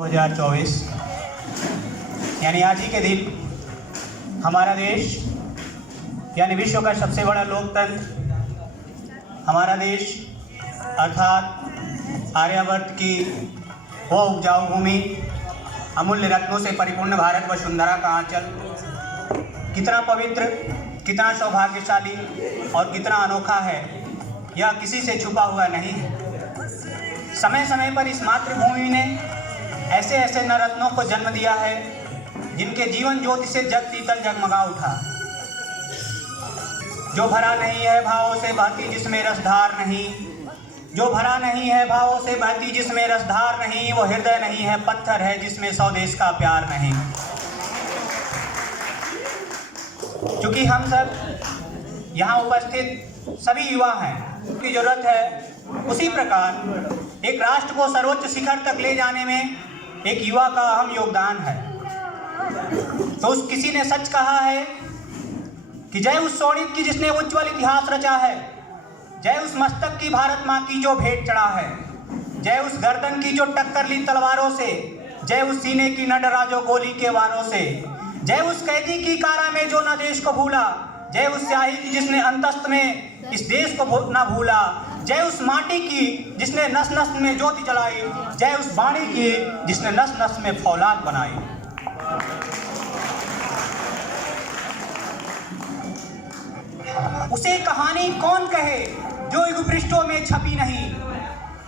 2024 यानी आज ही के दिन हमारा देश यानी विश्व का सबसे बड़ा लोकतंत्र हमारा देश अर्थात आर्यावर्त की वो उपजाऊ भूमि अमूल्य रत्नों से परिपूर्ण भारत वसुंधरा का आंचल कितना पवित्र, कितना सौभाग्यशाली और कितना अनोखा है, यह किसी से छुपा हुआ नहीं है। समय समय पर इस मातृभूमि ने ऐसे ऐसे नरत्नों को जन्म दिया है जिनके जीवन ज्योति से जग शीतल जगमगा उठा। जो भरा नहीं है भावों से बहती जिसमें रसधार नहीं, जो भरा नहीं है भावों से बहती जिसमें रसधार नहीं, वो हृदय नहीं है पत्थर है जिसमें स्वदेश का प्यार नहीं। चूंकि हम सब यहाँ उपस्थित सभी युवा हैं, की जरूरत है उसी प्रकार एक राष्ट्र को सर्वोच्च शिखर तक ले जाने में एक युवा का अहम योगदान है। तो उस किसी ने सच कहा है कि जय उस शोणित की जिसने उज्ज्वल इतिहास रचा है, जय उस मस्तक की भारत माँ की जो भेंट चढ़ा है, जय उस गर्दन की जो टक्कर ली तलवारों से, जय उस सीने की न डरा जो गोली के वारों से, जय उस कैदी की कारा में जो न देश को भूला, जय उस स्याही की जिसने अंतस्त में इस देश को न भूला, जय उस माटी की जिसने नस नस में ज्योति जलाई, जय उस वाणी की जिसने नस नस में फौलाद बनाई। उसे कहानी कौन कहे जो युग पृष्ठों में छपी नहीं,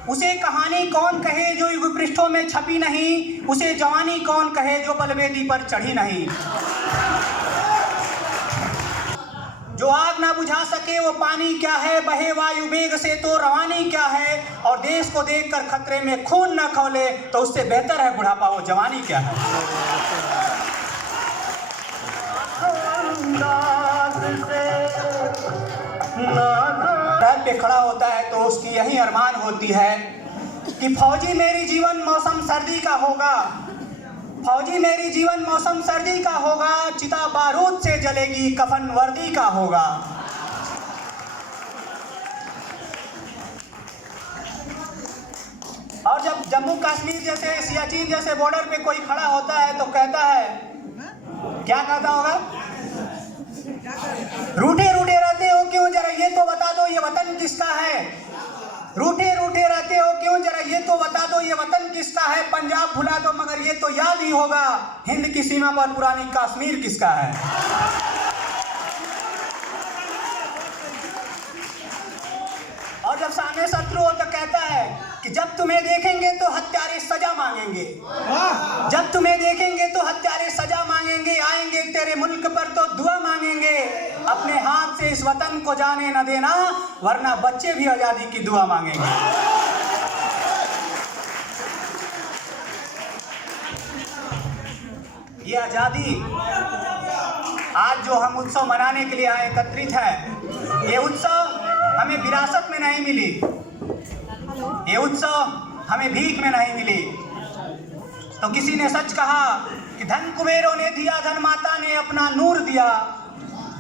उसे कहानी कौन कहे जो युग पृष्ठों में छपी नहीं, उसे जवानी कौन कहे जो बलवेदी पर चढ़ी नहीं। जो आग ना बुझा सके वो पानी क्या है, बहे वायु वेग से तो रवानी क्या है, और देश को देखकर खतरे में खून न खौले तो उससे बेहतर है बुढ़ापा वो जवानी क्या है। पे खड़ा होता है तो उसकी यही अरमान होती है कि फौजी मेरी जीवन मौसम सर्दी का होगा, फौजी मेरी जीवन मौसम सर्दी का होगा, चिता बारूद से जलेगी कफन वर्दी का होगा। और जब जम्मू कश्मीर जैसे सियाचिन जैसे बॉर्डर पे कोई खड़ा होता है तो कहता है, क्या कहता होगा? रूठे रूठे रहते हो क्यों, जरा ये तो बता दो ये वतन किसका है। रूठे रूठे रहते हो क्यों, जरा ये तो बता दो ये वतन किसका है। पंजाब भुला दो मगर ये तो याद ही होगा, हिंद की सीमा पर पुरानी कश्मीर किसका है। और जब सामने शत्रु हो तो कहता है कि जब तुम्हें देखेंगे तो हत्यारे सजा मांगेंगे, जब तुम्हें देखेंगे तो हत्यारे सजा मांगेंगे, आएंगे तेरे मुल्क पर तो दुआ मांगेंगे, अपने हाथ से इस वतन को जाने न देना वरना बच्चे भी आजादी की दुआ मांगेंगे। ये आजादी आज जो हम उत्सव मनाने के लिए आए एकत्रित है, ये उत्सव हमें विरासत में नहीं मिली, ये उत्सव हमें भीख में नहीं मिली। तो किसी ने सच कहा कि धन कुबेरों ने दिया धन माता ने अपना नूर दिया,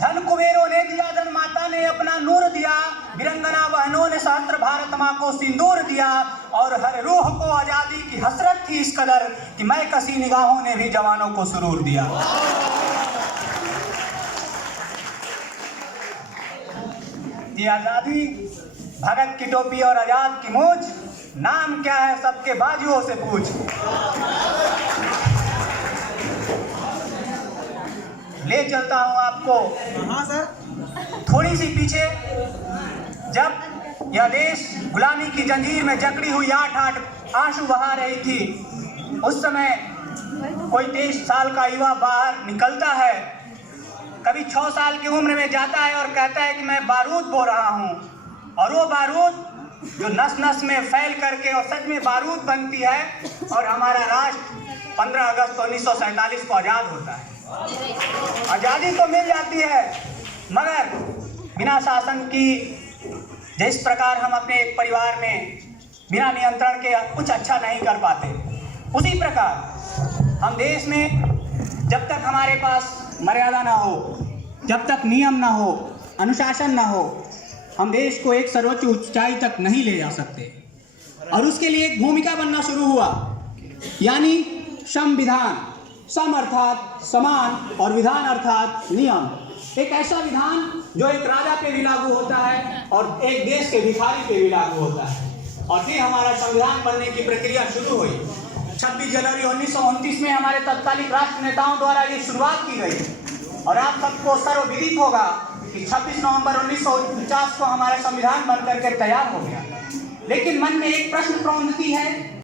धन कुबेरों ने दिया धन माता ने अपना नूर दिया, वीरंगना बहनों ने सहस्त्र भारत माँ को सिंदूर दिया, और हर रूह को आजादी की हसरत थी इस कदर कि मैं कसी निगाहों ने भी जवानों को सुरूर दिया। ये आजादी भगत की टोपी और आजाद की मूंछ, नाम क्या है सबके बाजुओं से पूछ। ले चलता हूं आपको थोड़ी सी पीछे, जब यह देश गुलामी की जंजीर में जकड़ी हुई 8-8 आंसू बहा रही थी, उस समय कोई 23 साल का युवा बाहर निकलता है, कभी 6 साल की उम्र में जाता है और कहता है कि मैं बारूद बो रहा हूँ, और वो बारूद जो नस नस में फैल करके और सच में बारूद बनती है, और हमारा राष्ट्र 15 अगस्त 1947 को आज़ाद होता है। आज़ादी तो मिल जाती है मगर बिना शासन की, जिस प्रकार हम अपने एक परिवार में बिना नियंत्रण के कुछ अच्छा नहीं कर पाते, उसी प्रकार हम देश में जब तक हमारे पास मर्यादा ना हो, जब तक नियम ना हो, अनुशासन ना हो, हम देश को एक सर्वोच्च ऊंचाई तक नहीं ले जा सकते। और उसके लिए एक भूमिका बनना शुरू हुआ यानी संविधान, सम अर्थात समान और विधान अर्थात नियम। एक ऐसा विधान जो एक राजा पे भी लागू होता है और एक देश के भिखारी पे भी लागू होता है। और फिर हमारा संविधान बनने की प्रक्रिया शुरू हुई। 26 जनवरी 1929 में हमारे तत्कालीन राष्ट्र नेताओं द्वारा ये शुरुआत की गई। और आप सबको सर्वविदित होगा कि 26 नवंबर 1949 को हमारा संविधान बन करके तैयार हो गया। लेकिन मन में एक प्रश्न प्रवृत्ति है